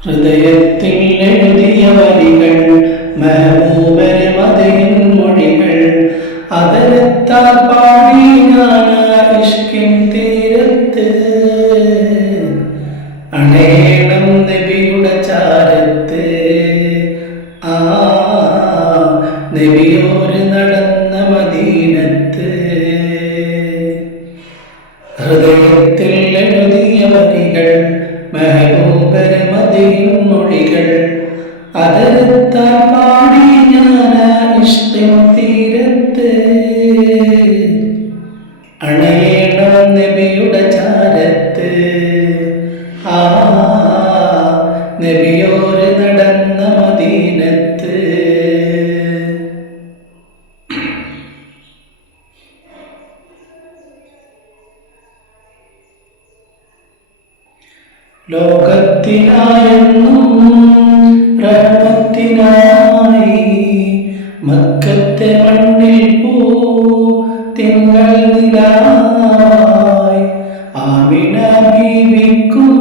ഹൃദയത്തിൽ എഴുതിയ വരികൾ മെഹബൂബരെ മദീൻ മൊഴികൾ അതരത്താൽ പാടി ഞാൻ ഇഷ്കിൻ തീരത്ത് അണേണം നബിയുടെ ചാരത്ത് നബിയോര് നടന്ന മദീനത്ത് ഹൃദയത്തിൽ എഴുതിയ വരികൾ മെഹബൂബരെ മദീൻ മൊഴികൾ അതരത്താൽ പാടി ഞാൻ ഇഷ്കിൻ തീരത്ത് അണയേണം നബിയുടെ ചാരത്ത് നബിയോര് നടന്ന മദീനത്ത് ലോകത്തിനായെന്നും റഹ്മത്തിനായി മക്കത്തെ മണ്ണിൽ പോ തിങ്കൾ നിലാവായി ആമിന ബീവിക്കും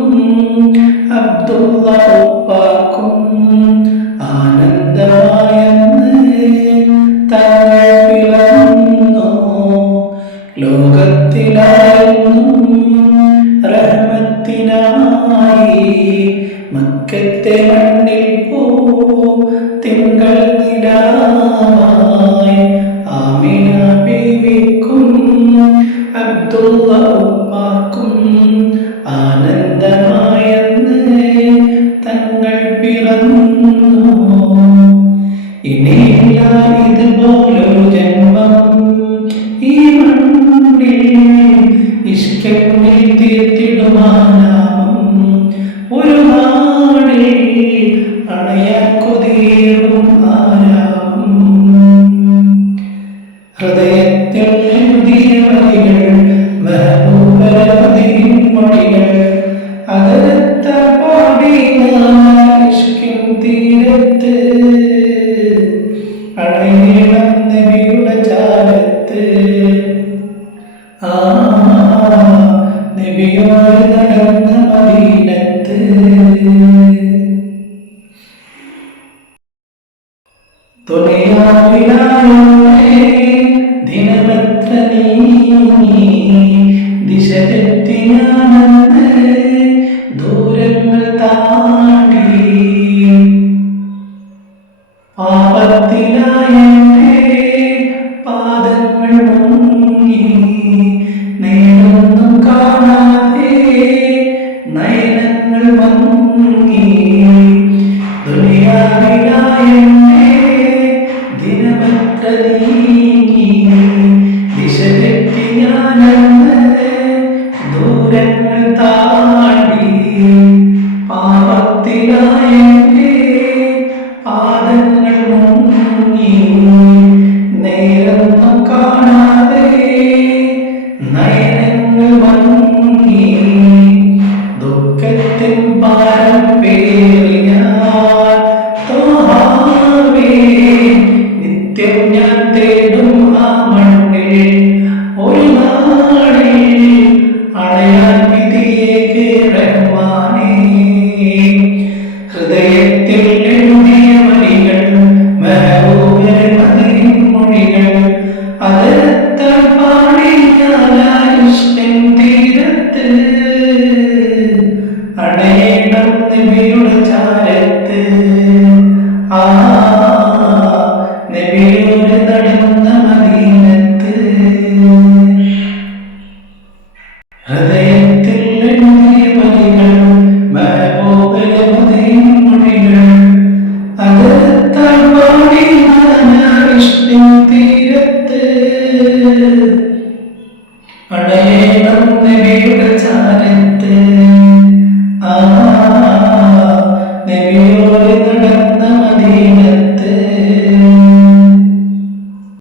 അബ്ദുള്ള ഉപ്പാക്കും ആനന്ദമായെന്ന് തങ്ങൾ പിളർന്നു ലോകത്തിലായെന്നും റഹ്മത്തിനായി മക്കത്തെ മണ്ണിൽ പോ തിങ്കൾ നിലാവായി ആമിന ബീവിക്കും അബ്ദുള്ള ഉപ്പാക്കും ആനന്ദമായെന്ന് തങ്ങൾ പിറന്നു ഇനിയില്ല ഇതുപോലൊരു ജന്മം ഈ മണ്ണിൽ ഇഷ്കെന്നിൽ തീർത്തിടുവാനാവും ഒരു നാളിൽ അണയാൻ കൊതിയേറും ആരാവും ഹൃദയത്തിൽ എഴുതിയ വരികൾ മെഹബൂബരെ മദീൻ മൊഴികൾ അതരത്താൽ പാടി ഞാൻ ഇഷ്കിൻ തീരത്ത് അണയേണം നബിയുടെ ചാരത്ത് നബിയോര് നടന്ന മദീനത്ത് ദുനിയാവിലായൊന്നേ ദിനമെത്ര നീങ്ങി ദിശ തെറ്റി ഞാനെന്ന് ദൂരങ്ങൾ താണ്ടി പാപത്തിലായെന്നെ പാദങ്ങൾ മുങ്ങി നേരൊന്നും കാണാതെ നയനങ്ങൾ മങ്ങി ദുനിയാവിലായെന്നെ ദിനമെത്ര നീങ്ങി ദിശ തെറ്റി ഞാനെന്ന് ദൂരങ്ങൾ താണ്ടി പാപത്തിലായെന്നെ പാദങ്ങൾ മുങ്ങി നേരൊന്നും കാണാതെ നയനങ്ങൾ മങ്ങി ദുഃഖത്തിൻ ഭാരം പേറി ഞാൻ തോഹാവേ നിത്യം ഞാൻ തേടും ആ മണ്ണിൽ ഒരു നാളിൽ അണയാൻ വിധിയേക്ക് റഹ്മാനേ ഹൃദയത്തിൽ എഴുതിയ വരികൾ മെഹബൂബരെ മദീൻ മൊഴികൾ അതരത്താൽ പാടി ഞാൻ ഇഷ്കിൻ തീരത്ത് അണയേണം നബിയുടെ